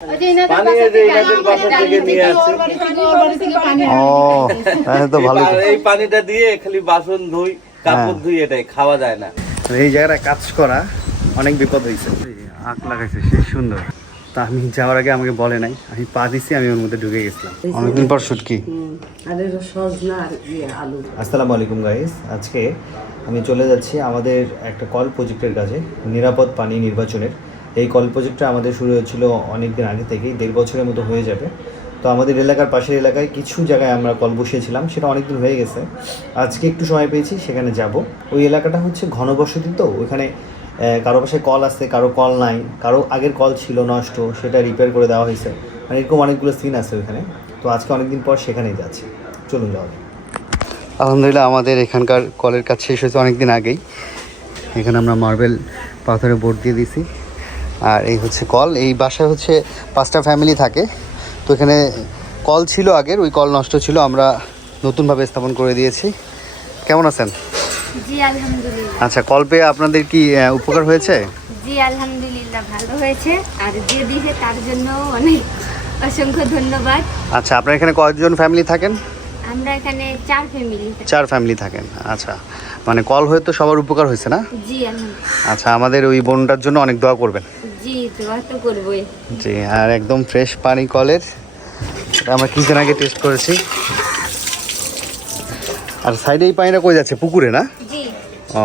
এই পানিটা দিয়ে খালি বাসন ধুই, কাপড় ধুই, এটাই খাওয়া যায় না। এই জায়গায় কাজ করা অনেক বিপদ হয়েছে। আখ লাগাইছে সেই সুন্দর। তা আমি যাওয়ার আগে আমাকে বলে নাই, আমি পা দিছি, আমি ওর মধ্যে ঢুকে গেছিলাম। অনেকদিন পর শুটকি। আসসালামু আলাইকুম গাইস, আজকে আমি চলে যাচ্ছি আমাদের একটা কল প্রজেক্টের কাজে, নিরাপদ পানি নির্বাচনের। এই কল প্রজেক্টটা আমাদের শুরু হয়েছিল অনেক দিন আগে থেকেই, 1.5 বছরের মতো হয়ে যাবে। তো আমাদের এলাকার পাশের এলাকায় কিছু জায়গায় আমরা কল বসিয়েছিলাম, সেটা অনেক দিন হয়ে গেছে। আজকে একটু সময় পেয়েছি, সেখানে যাব। ওই এলাকাটা হচ্ছে ঘনবসতি, তো ওইখানে কারো পাশে কল আছে, কারো কল নাই, কারো আগের কল ছিল নষ্ট, সেটা রিপেয়ার করে দেওয়া হয়েছে। মানে এরকম অনেকগুলো সিন আছে ওইখানে। তো আজকে অনেকদিন পর সেখানেই যাচ্ছি, চলুন যাওয়া। আলহামদুলিল্লাহ আমাদের এখানকার কলের কাজ শেষ হয়েছে অনেক দিন আগেই। এখানে আমরা মার্বেল পাথরে বোর্ড দিয়ে দিছি। আর এই হচ্ছে কল। এই বাসায় হচ্ছে 5টা ফ্যামিলি থাকে। তো এখানে কল ছিল আগের, ওই কল নষ্ট ছিল, আমরা নতুনভাবে স্থাপন করে দিয়েছি। কেমন আছেন? জি আলহামদুলিল্লাহ। আচ্ছা, কল পেয়ে আপনাদের কি উপকার হয়েছে? জি আলহামদুলিল্লাহ, ভালো হয়েছে। আর যে দিয়েছে তার জন্য অনেক অসংখ্য ধন্যবাদ। আচ্ছা, আপনার এখানে কয়জন ফ্যামিলি থাকেন? আমরা এখানে 4 ফ্যামিলি। 4 ফ্যামিলি থাকেন। আচ্ছা, মানে কল হয়ে তো সবার উপকার হয়েছে না? জি আলহামদুলিল্লাহ। আচ্ছা, আমাদের ওই বোনটার জন্য অনেক দোয়া করবেন। জি, দোয়া তো করবই। জি, আর একদম ফ্রেশ পানি কলের, এটা আমরা কিছুদিন আগে টেস্ট করেছি। আর সাইডে এই পানিটা কই যাচ্ছে? পুকুরে না? জি। ও,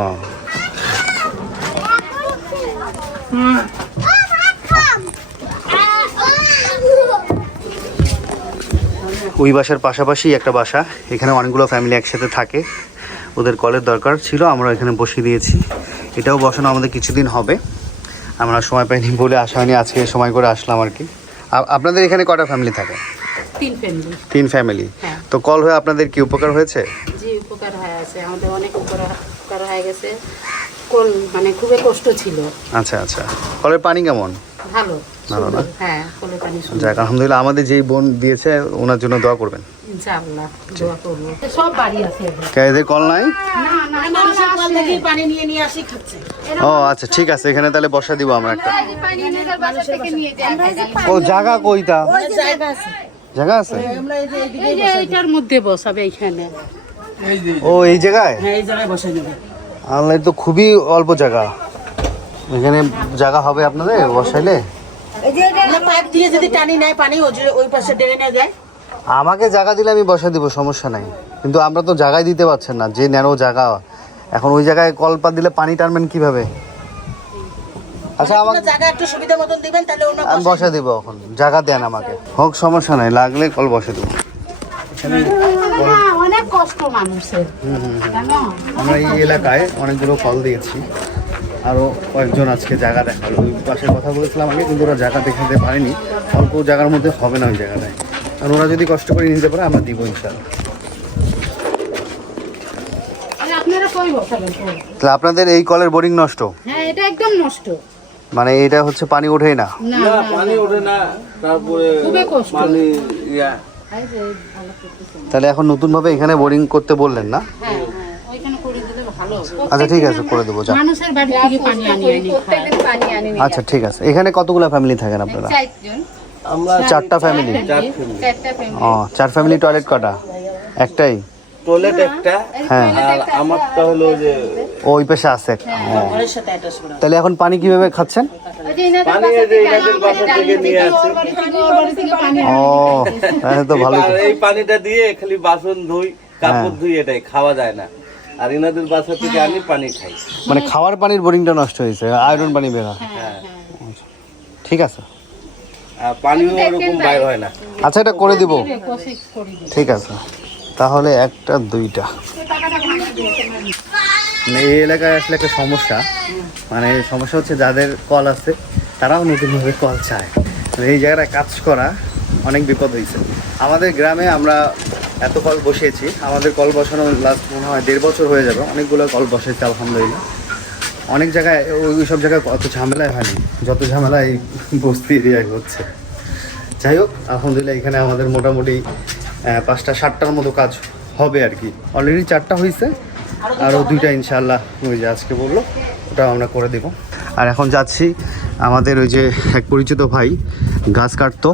ওই বাসার পাশাপাশি একটা বাসা, এখানে অনেকগুলো ফ্যামিলি একসাথে থাকে। ওদের কলের দরকার ছিল, আমরা এখানে বসিয়ে দিয়েছি। এটাও বসানো আমাদের কিছুদিন হবে, আমরা সময় পাইনি বলে আসা হয়নি, আজকে সময় করে আসলাম আর কি। আপনাদের এখানে কটা ফ্যামিলি থাকে? 3 ফ্যামিলি। 3 ফ্যামিলি। হ্যাঁ। তো কল হয়ে আপনাদের কি উপকার হয়েছে? জি, উপকার হয়ে আছে, আমাদের অনেক উপকার হয়ে গেছে। কল মানে খুবই কষ্ট ছিল। আচ্ছা আচ্ছা, কলের পানি কেমন? ভালো। ভালো না? হ্যাঁ, কলের পানি সুন্দর। যাক আলহামদুলিল্লাহ, আমাদের যেই বোন দিয়েছে ওনার জন্য দোয়া করবেন ইনশাআল্লাহ দোয়া করব। সব বাড়ি আছে। এদের কল নাই? না না, মানুষের কল থেকে পানি নিয়ে আসি খাচ্ছে। ও আচ্ছা, ঠিক আছে, এখানে তাহলে বসা দিব আমরা একটা। ও জায়গা কইতা? জায়গা আছে। জায়গা আছে? আমরা এই যে এইটার মধ্যে বসাবে এইখানে। ও এই জায়গায়? হ্যাঁ, এই জায়গায় বসাই নেবে। আল্লাহ, তো খুবই অল্প জায়গা। এখানে জায়গা হবে আপনাদের বসাইলে? না, পাইপ দিয়ে যদি টানি নেয় পানি ওই পাশে ড্রেনে যায়। আমাকে জায়গা দিলে আমি বসা দিব, সমস্যা নাই। কিন্তু আমরা তো জায়গায় দিতে পারছেন না, যে ন্যারো জায়গা। এখন ওই জায়গায় কলপাত দিলে পানি টানবেন কিভাবে? আচ্ছা, আমাকে জায়গা একটু সুবিধা মতন দিবেন, তাহলে আমি বসা দিব। এখন জায়গা দেন আমাকে, হোক সমস্যা নাই, লাগলে কল বসে দেবো। অনেক কষ্ট মানুষের। আমরা এই এলাকায় অনেকগুলো কল দিয়েছি, আরও কয়েকজন আজকে জায়গা দেখালো। ওই পাশে কথা বলেছিলাম আগে, কিন্তু ওরা জায়গা দেখাতে পারেনি। অল্প জায়গার মধ্যে হবে না ওই জায়গাটায়। আর ওরা যদি কষ্ট করে নিতে পারে, আমরা দিব ইনশাআল্লাহ। তাহলে আপনাদের এই কলের বোরিং নষ্ট? হ্যাঁ, এটা একদম নষ্ট। মানে এটা হচ্ছে পানি ওঠেই না? না, পানি ওঠে না, তারপরে খুবই কষ্ট। পানি তাহলে এখন নতুনভাবে এখানে বোরিং করতে বললেন না? হ্যাঁ, ওইখানে করে দিলে ভালো। আচ্ছা ঠিক আছে, করে দেবো। যা, মানুষের বাড়ি থেকে পানি আনি আচ্ছা ঠিক আছে। এখানে কতগুলো ফ্যামিলি থাকেন আপনারা? আমরা 4টা ফ্যামিলি। 4 ফ্যামিলি। ও, 4 ফ্যামিলি। টয়লেট কটা? একটাই? টয়লেট একটা। হ্যাঁ। আর আমারটা হলো যে ওই পাশে আছে। ঘরের সাথে অ্যাটাচ করা। তাহলে এখন পানি কিভাবে খাচ্ছেন? পানি এই যে এনাদের বাসা থেকে নিয়ে আসে। ও, তাহলে তো ভালো। আর এই পানিটা দিয়ে খালি বাসন ধুই, কাপড় ধুই, এটাই খাওয়া যায় না। আর এনাদের বাসা থেকে আমি পানি খাই। মানে খাওয়ার পানির বোরিংটা নষ্ট হয়েছে, আয়রন পানি বের হয়। হ্যাঁ। ঠিক আছে। আর পানিও ওরকম বাইর হয় না। আচ্ছা, এটা করে দিব। ঠিক আছে, তাহলে একটা 2টা। এই এলাকায় আসলে একটা সমস্যা, মানে সমস্যা হচ্ছে যাদের কল আছে তারাও নতুনভাবে কল চায়। এই জায়গাটা কাজ করা অনেক বিপদ হয়েছে। আমাদের গ্রামে আমরা এত কল বসিয়েছি, আমাদের কল বসানো লাস্ট মনে হয় 1.5 বছর হয়ে যাবে। অনেকগুলো কল বসেছে আলহামদুলিল্লাহ। অনেক জায়গায় ওই সব জায়গায় অত ঝামেলায় হয়নি, যত ঝামেলা এই বস্তি এরিয়ায় হচ্ছে। যাই হোক, আলহামদুলিল্লাহ এখানে আমাদের মোটামুটি 5টা 7টার মতো কাজ হবে আর কি। অলরেডি 4টা হয়েছে, আরও 2টা ইনশাআল্লাহ ওই যে আজকে বললো ওটাও আমরা করে দেবো। আর এখন যাচ্ছি আমাদের ওই যে এক পরিচিত ভাই গাছ কাটতো,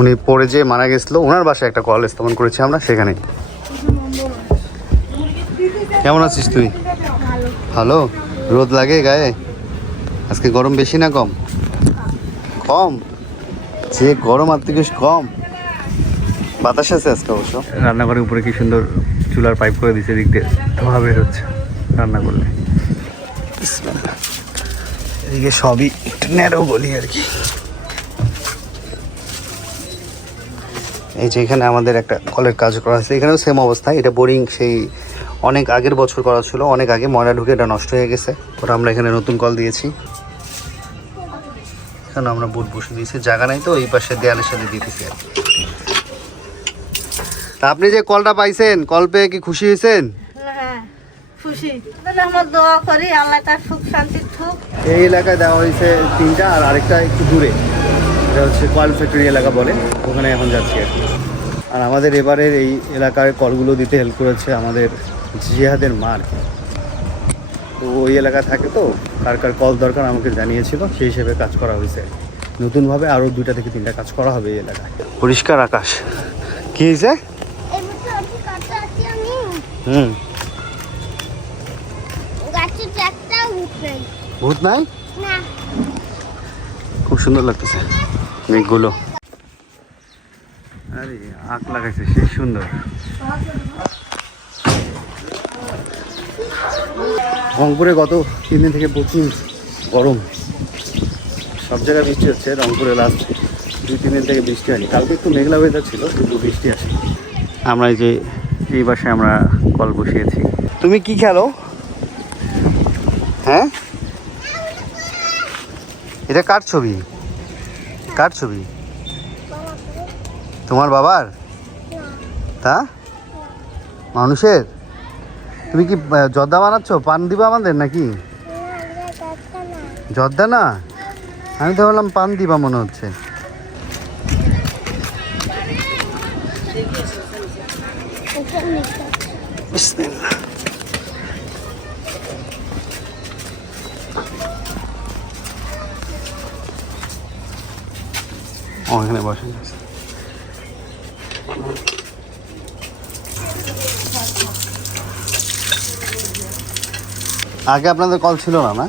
উনি পড়ে যেয়ে মারা গেছিলো, ওনার বাসায় একটা কল স্থাপন করেছি আমরা সেখানে। কেমন আছিস তুই? ভালো। রোদ লাগে গায়ে? আজকে গরম বেশি না কম? কম? যে গরম আর থেকে কম। বাতাস আছে আজকে অবশ্য। রান্নাঘরের উপরে কি সুন্দর চুলার পাইপ করে দিচ্ছে, দিক দিয়ে ধোঁয়া বের হচ্ছে রান্না করলে। এদিকে সবই একটু ন্যারো গলি আর কি। এই যে এখানে আমাদের একটা কলের কাজ করা আছে, এখানেও সেম অবস্থা। এটা বোরিং সেই অনেক আগের বছর করা ছিল, অনেক আগে ময়লা ঢুকে এটা নষ্ট হয়ে গেছে। ওটা আমরা এখানে নতুন কল দিয়েছি। এখানে আমরা বোট বসে দিয়েছি, জায়গা নাই তো এই পাশে দেয়ালের সাথে দিতেছি আর কি। তা আপনি যে কলটা পাইছেন, কল পেয়ে কি খুশি হয়েছেন? হ্যাঁ খুশি। আমার দোয়া করি আল্লাহ তার সুখ শান্তি সুখ। এই এলাকায় দেওয়া হয়েছে 3টা, আর আরেকটা একটু দূরে, এটা হচ্ছে কয়েল ফ্যাক্টরি এলাকা বলে, ওখানে এখন যাচ্ছি আর কি। আর আমাদের এবারের এই এলাকার কলগুলো দিতে হেল্প করেছে আমাদের জিহাদের মা আর কি। তো ওই এলাকায় থাকে তো, কার কার কল দরকার আমাকে জানিয়েছিল, সেই হিসেবে কাজ করা হয়েছে। নতুনভাবে আরও 2টা থেকে 3টা কাজ করা হবে এই এলাকায়। পরিষ্কার আকাশ। কী হয়েছে? হুম, ভূত নাই? খুব সুন্দর লাগতেছে মেঘগুলো। আরে আঁক লাগাইছে, সেই সুন্দর। রংপুরে গত 3 দিন থেকে প্রচুর গরম, সব জায়গায় বৃষ্টি হচ্ছে। রংপুরে লাস্ট 2-3 দিন থেকে বৃষ্টি হয়নি। কালকে একটু মেঘলা ওয়েদার ছিল, কিন্তু বৃষ্টি আসে। আমরা এই যে এই বাসায় আমরা কল বসিয়েছি। তুমি কি খেলো? হ্যাঁ, এটা কার ছবি? কার ছবি? তোমার বাবার? তা মানুষের? তুমি কি জর্দা বানাচ্ছ? পান দিবা আমাদের নাকি? জর্দা না, আমি তো ভাবলাম পান দিবা মনে হচ্ছে। বিসমিল্লাহ। এখানে বসেন। আগে আপনাদের কল ছিল না? না,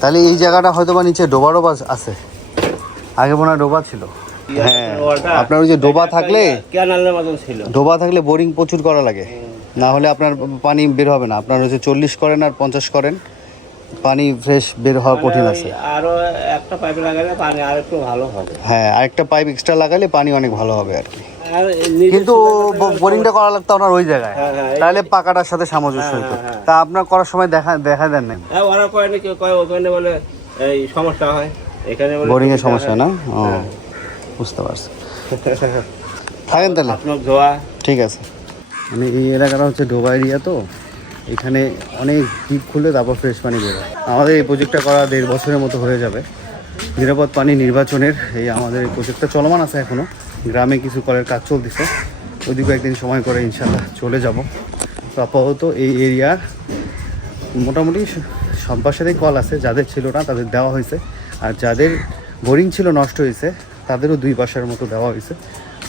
তাহলে এই জায়গাটা হয়তো বা নিচে ডোবা ডোবা আছে, আগে মনে হয় ডোবা ছিল। হ্যাঁ, আপনার ওই যে ডোবা থাকলে, ডোবা থাকলে বোরিং প্রচুর করা লাগে, না হলে আপনার পানি বের হবে না। আপনার হচ্ছে 40 করেন আর 50 করেন, পানি ফ্রেশ বের হওয়া কঠিন আছে। আরো একটা পাইপ লাগালে পানি আর একটু ভালো হবে। হ্যাঁ, আরেকটা পাইপ এক্সট্রা লাগালে পানি অনেক ভালো হবে আর কি। কিন্তু বোরিংটা করা লাগতো আপনার ওই জায়গায়, তাহলে পাকাটার সাথে সামঞ্জস্য হতো। তা আপনার করার সময় দেখা দেন না? ওরা কয় নাকি, কয় ওখানে বলে এই সমস্যা হয়, এখানে বলে বোরিং এর সমস্যা না। ও, বুঝতে পারছি। থাকেন তাহলে আপনার ধোয়া। ঠিক আছে। মানে এই এলাকাটা হচ্ছে ডোবা এরিয়া, তো এখানে অনেক ডিপ খুলে তারপর ফ্রেশ পানি বেরোয়। আমাদের এই প্রজেক্টটা করা 1.5 বছরের মতো হয়ে যাবে। নিরাপদ পানি নির্বাচনের এই আমাদের এই প্রজেক্টটা চলমান আছে এখনও। গ্রামে কিছু কলের কাজ চলতেছে, ওইদিকে একদিন সময় করে ইনশাল্লাহ চলে যাব। তো আপাতত এই এরিয়ার মোটামুটি সব বাসাতেই কল আছে, যাদের ছিল না তাদের দেওয়া হয়েছে, আর যাদের বোরিং ছিল নষ্ট হয়েছে তাদেরও 2 বাসার মতো দেওয়া হয়েছে।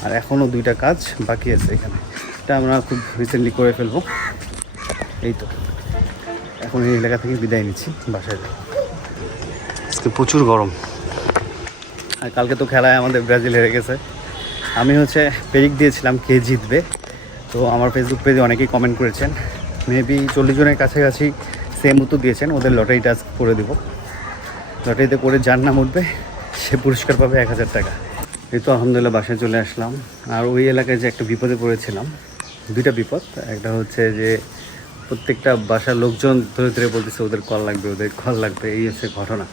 আর এখনও 2টা কাজ বাকি আছে এখানে, এটা আমরা খুব রিসেন্টলি করে ফেলবো। এই তো এখন এই এলাকা থেকে বিদায় নিচ্ছি, বাসায় যাবো। আজকে প্রচুর গরম, আর কালকে তো খেলায় আমাদের ব্রাজিল হেরে গেছে। আমি হচ্ছে প্রেডিক্ট দিয়েছিলাম কে জিতবে, তো আমার ফেসবুক পেজে অনেকেই কমেন্ট করেছেন, মেবি 40 জনের কাছাকাছি সেম উত্তর দিয়েছেন। ওদের লটারিটা করে দেবো, লটারিতে করে যার নাম উঠবে সে পুরস্কার পাবে 1000 টাকা। এই তো আলহামদুলিল্লাহ বাসায় চলে আসলাম। আর ওই এলাকায় যে একটা বিপদে পড়েছিলাম, 2টা বিপদ। একটা হচ্ছে যে প্রত্যেকটা বাসার লোকজন ধরে ধরে বলতেছে ওদের কল লাগবে, ওদের কল লাগবে, এই হচ্ছে ঘটনা।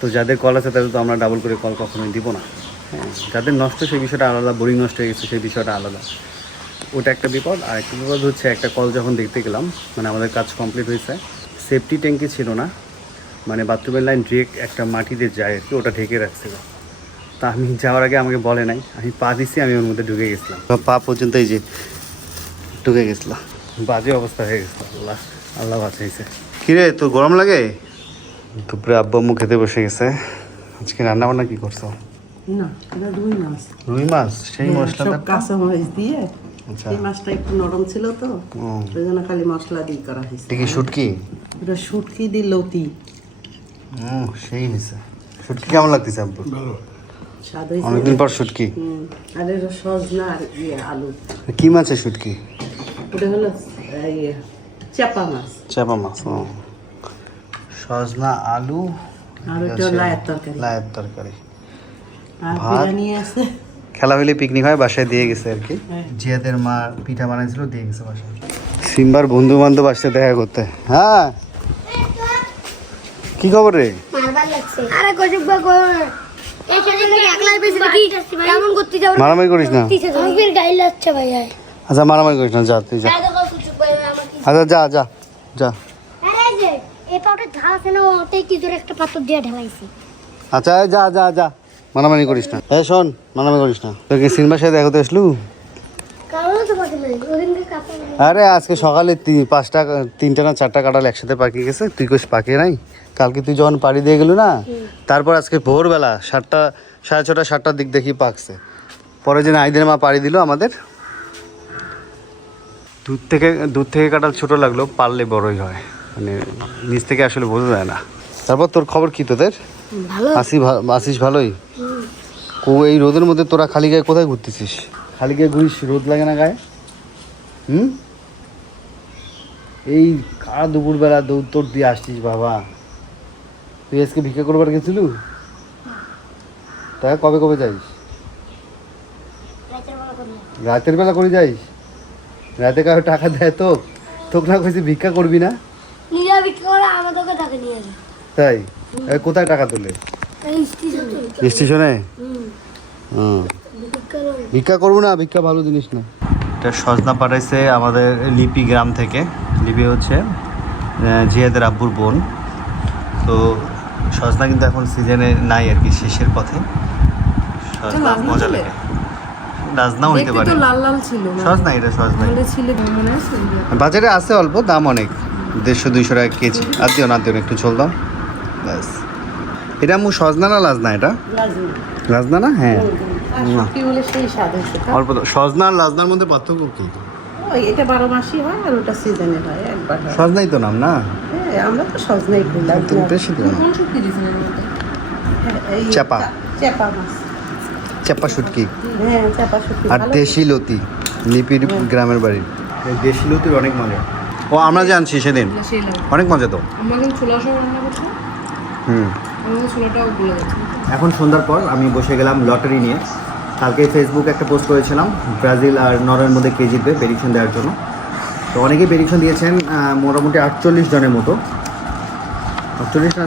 তো যাদের কল আছে তাদের তো আমরা ডাবল করে কল কখনোই দিব না। হ্যাঁ, যাদের নষ্ট সেই বিষয়টা আলাদা, বোরিং নষ্ট হয়ে গেছে সেই বিষয়টা আলাদা, ওটা একটা বিপদ। আর একটা বিপদ হচ্ছে একটা কল যখন দেখতে গেলাম, মানে আমাদের কাজ কমপ্লিট হয়েছে, সেফটি ট্যাঙ্কি ছিল না, মানে বাথরুমের লাইন ডিরেক্ট একটা মাটিতে যায় আর কি, ওটা ঢেকে রাখছিল। তা আমি যাওয়ার আগে আমাকে বলে নাই, আমি পা দিচ্ছি, আমি ওর মধ্যে ঢুকে গেছিলাম, পা পর্যন্ত এই যে ঢুকে গেছিলো, বাজে অবস্থা হয়ে গেছিলো। আল্লাহ আল্লাহ বাঁচাইছে। কিরে তোর গরম লাগে? দুপুরে আব্বা আম্মু খেতে বসে গেছে। আজকে রান্না বান্না কি করছো? না, এটা রুই মাছ। রুই মাছ, সেই মশলাটা? সব কাঁচা মরিচ দিয়ে। আচ্ছা। এই মাছটা একটু নরম ছিল তো, ওই জন্য খালি মশলা দিয়ে করা হয়েছে। এটা কি শুটকি? এটা শুটকি দিয়ে লতি। সেই হয়েছে। শুটকি কেমন লাগতেছে আব্বু? স্বাদ হয়েছে। অনেকদিন পর শুটকি। আর এটা সজনা আর আলু। কি মাছের শুটকি? ওটা হলো চাপা মাছ। চাপা মাছ। সজনা, আলু আর ওটা লায়ের তরকারি। লায়ের তরকারি। আর ভাত। বিরিয়ানি আছে। খেলা হইলে পিকনিক হয়, বাসায় দিয়ে গেছে আর কি। জিয়াদের মা পিঠা বানাইছিল, দিয়ে গেছে বাসায়। সিম্বার বন্ধু বান্ধব আসছে দেখা করতে। হ্যাঁ, কি খবর রে? আরে কৌশিক ভাই এই ছেলেটাকে একলাই বেশি নাকি কেমন করতে যাও? মারামারি করিস না। আমাদের গাইল যাচ্ছে ভাই। আচ্ছা মারামারি করিস না, যা তুই যা। আচ্ছা যা যা যা। আরে যে এই পাউডার ঢালছে না, ওতে কি জোরে একটা পাথর দিয়ে ঢালাইছে। আচ্ছা যা যা যা, মারামারি করিস না। এই শোন, মারামারি করিস না। তোর কি সিনেমার সাথে দেখতে আসলু? কারণ তো পাথর নাই, ওদিনকে কাপড় আরে আজকে সকালে 5টা 3টা না 4টা কাঁঠাল একসাথে পাকিয়ে গেছে। তুই কোস পাকিয়ে নাই? কালকে তুই যখন পাড়ি দিয়ে গেলু না, তারপর আজকে ভোরবেলা 7টা 6:30 7টার দিক দেখি পাকছে। পরে যে নাইদের মা পাড়ি দিল আমাদের, দূর থেকে কাঁঠাল ছোট লাগলো, পারলে বড়ই হয়, মানে নিচ থেকে আসলে বোঝা যায় না। তারপর তোর খবর কি তোদের? ভালো। আসিস ভালোই? এই রোদের মধ্যে তোরা খালি গায়ে কোথায় ঘুরতেছিস? খালি গায়ে ঘুরিস, রোদ লাগে না গায়ে? এই কারা দুপুরবেলা দৌড় দিয়ে আসছিস বাবা? তুই আজকে ভিক্ষা করবার গেছিল? তাই কবে কবে যাইস? রাতের বেলা করে যাইস? রাতে কারো টাকা দেয় তোকে না কইছি ভিক্ষা করবি না? নিরা বিক্রি করে আমাদেরকে টাকা নিয়ে যায়। তাই? কোথায় টাকা তোলে? এই স্টেশনে। স্টেশনে? ভিক্ষা করবো না, ভিক্ষা ভালো জিনিস না। এটা সজনা পাঠাইছে আমাদের লিপি গ্রাম থেকে। লিপি হচ্ছে জিয়াদের আব্বুর বোন। তো সজনা কিন্তু এখন সিজনে নাই আর কি, শেষের পথে। সজনা মজা লাগে। রাজনাও হইতে পারে। লাল লাল ছিল। সজনা, এটা সজনা ছিল মনে আছে? বাজারে আছে, অল্প দাম অনেক, 150-200 টাকা কেজি। আর দিও না, দিও একটু ঝোল দাও ব্যাস। এটা মু সজনা না লাজনা? এটা লাজনা না? হ্যাঁ, শুটকি বলে সেই স্বাদ হয়েছে। অল্প। সজনা আর লাজনার মধ্যে পার্থক্য কি? ওই এটা 12 মাসই হয় আর ওটা সিজনে হয় একবার হয়। সজনাই তো নাম না? হ্যাঁ, আমরা তো সজনাই খেলাম। তুমি বেশি দিও না। চাপা। চাপা মাছ। চাপা শুটকি। হ্যাঁ, চাপা শুটকি। আর দেশি লতি, লিপির গ্রামের বাড়ি। দেশি লতির অনেক মজা। ও আমরা যে আনছি সেদিন, অনেক মজা তো। আমরা কিন্তু ছোলা সহ রান্না করছি, আমাদের ছোলাটাও গলে যাচ্ছে। এখন সন্ধ্যার পর আমি বসে গেলাম লটারি নিয়ে। কালকে ফেসবুকে একটা পোস্ট করেছিলাম ব্রাজিল আর নরওয়ের মধ্যে কে জিতবে প্রেডিকশন দেওয়ার জন্য। তো অনেকেই প্রেডিকশন দিয়েছেন, মোটামুটি 48 জনের মতো। 48 না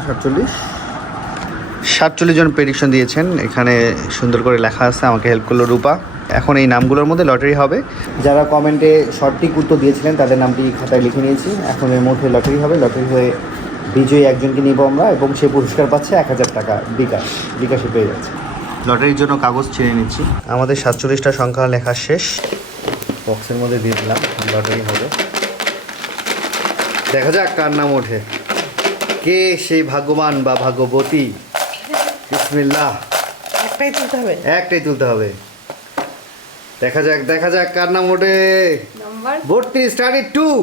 47 জন প্রেডিকশন দিয়েছেন। এখানে সুন্দর করে লেখা আছে, আমাকে হেল্প করলো রূপা। এখন এই নামগুলোর মধ্যে লটারি হবে। যারা কমেন্টে সঠিক উত্তর দিয়েছিলেন তাদের নামটি খাতায় লিখে নিয়েছি। এখন এর মধ্যে লটারি হবে। লটারি হয়ে বিজয়ী একজনকে নিব আমরা, এবং সে পুরস্কার পাচ্ছে 1000 টাকা বিকাশে পেয়ে যাচ্ছে। লটারির জন্য কাগজ ছিঁড়ে নিচ্ছি। আমাদের 47টা সংখ্যা লেখা শেষ, বক্সের মধ্যে দিয়ে দিলাম। লটারি হবে, দেখা যাক কার নাম ওঠে, কে সেই ভাগ্যবান বা ভাগ্যবতী। বিসমিল্লাহ। একটাই তুলতে হবে। একটাই তুলতে হবে। দেখা যাক কার নাম ওঠে। 32 32।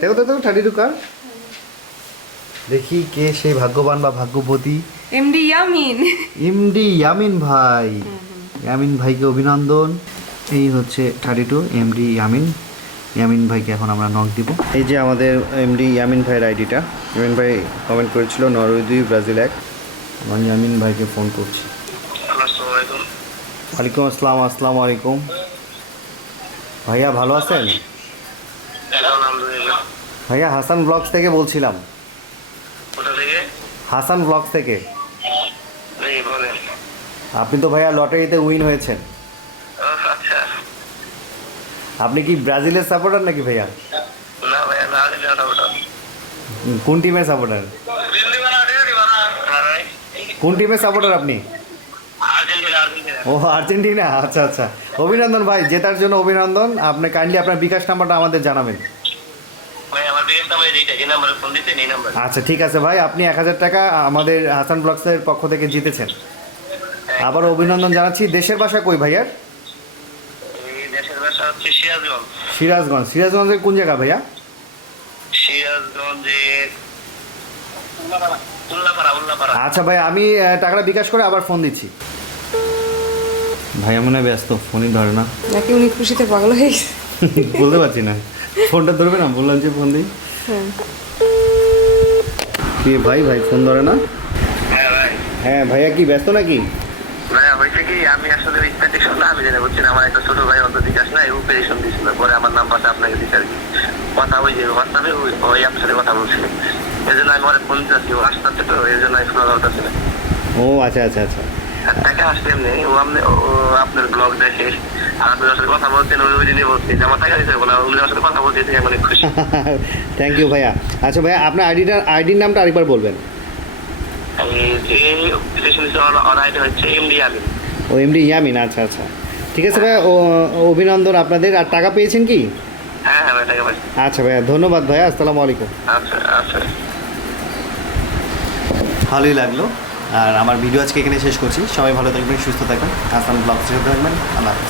দেখো তো 32 কার? দেখি কে সেই ভাগ্যবান বা ভাগ্যবতী। এমডি ইয়ামিন ভাই। ইয়ামিন ভাইকে অভিনন্দন। এই হচ্ছে 32 এমডি ইয়ামিন ভাইকে এখন আমরা নক দিব। এই যে আমাদের এমডি ইয়ামিন ভাইয়ের আইডিটা। ইয়ামিন ভাই কমেন্ট করেছিল নরওয়ে 2 ব্রাজিল 1। আমি ইয়ামিন ভাইকে ফোন করছি। ওয়ালাইকুম আসসালাম। আসসালামু আলাইকুম ভাইয়া, ভালো আছেন? ভাইয়া হাসান ব্লগস থেকে বলছিলাম। হাসান ব্লগস থেকে। আপনি তো ভাইয়া লটারিতে উইন হয়েছেন। আপনি কি ব্রাজিলের সাপোর্টার নাকি ভাইয়া? না ভাইয়া, না সাপোর্টার। কোন টিমের সাপোর্টার? কোন টিমের সাপোর্টার আপনি? ও আর্জেন্টিনা। আচ্ছা আচ্ছা, অভিনন্দন ভাই, জেতার জন্য অভিনন্দন। আপনি কাইন্ডলি আপনার বিকাশ নাম্বারটা আমাদের জানাবেন। ভাই আমার বিকাশ কিন্তু আমার এইটা যে নাম্বারে ফোন দিতেন এই নাম্বার। আচ্ছা ঠিক আছে ভাই, আপনি 1000 টাকা আমাদের হাসান ব্লগসের পক্ষ থেকে জিতেছেন। আবার অভিনন্দন জানাচ্ছি। দেশের বাসা কই ভাইয়ার? এই দেশের ভাষা হচ্ছে সিরাজগঞ্জ। সিরাজগঞ্জ। সিরাজগঞ্জের কোন জায়গা ভাইয়া? সিরাজগঞ্জে উল্লাপাড়া। আচ্ছা ভাই, আমি টাকাটা বিকাশ করে আবার ফোন দিচ্ছি। ভাইয়া মনে হয় ব্যস্ত, ফোনই ধরে না। নাকি উনি খুশিতে পাগল হয়ে গেছে? বলতে পারছি না, ফোনটা ধরবে না, বললাম যে ফোন দিই। কি ভাই, ভাই ফোন ধরে না? হ্যাঁ ভাই। হ্যাঁ ভাইয়া, কি ব্যস্ত নাকি? না হয়েছে কি, আমি আসলে স্ট্যাটিশন না, আমি জেনে বলছি আমার একটা ছোট ভাই অন্ত বিকাশ না অপারেশন দিয়েছিল, পরে আমার নাম্বারটা আপনাকে দিতে আর কি কথা ওই যে হোয়াটসঅ্যাপে ওই আপনার সাথে কথা বলছিল, এই জন্য আমি ওরা ফোন দিচ্ছি, ও আসতে তো এই জন্য আমি ফোন ধরতেছি না। ও আচ্ছা আচ্ছা আচ্ছা। আর টাকা আসলে এমনি ও আপনার ব্লগ দেখে আর আপনার সাথে কথা বলছেন, ওই দিনই বলছি যে আমার টাকা দিতে হবে না, উনি আমার সাথে কথা বলতে আমি অনেক খুশি। থ্যাংক ইউ ভাইয়া। আচ্ছা ভাইয়া, আপনার আইডির নামটা আরেকবার বলবেন। এই যে অপারেশন ওর আইডি হচ্ছে এমডি আমিন। ও এমডি ইয়ামিন। আচ্ছা আচ্ছা ঠিক আছে ভাইয়া, অভিনন্দন আপনাদের। আর টাকা পেয়েছেন কি? হ্যাঁ হ্যাঁ ভাই, টাকা পাই। আচ্ছা ভাইয়া, ধন্যবাদ ভাইয়া, আসসালামু আলাইকুম। আচ্ছা আচ্ছা। ভালোই লাগলো। আর আমার ভিডিও আজকে এখানে শেষ করছি। সবাই ভালো থাকবেন, সুস্থ থাকবেন, হাসান ব্লগস থাকবেন। আল্লাহ হাফেজ।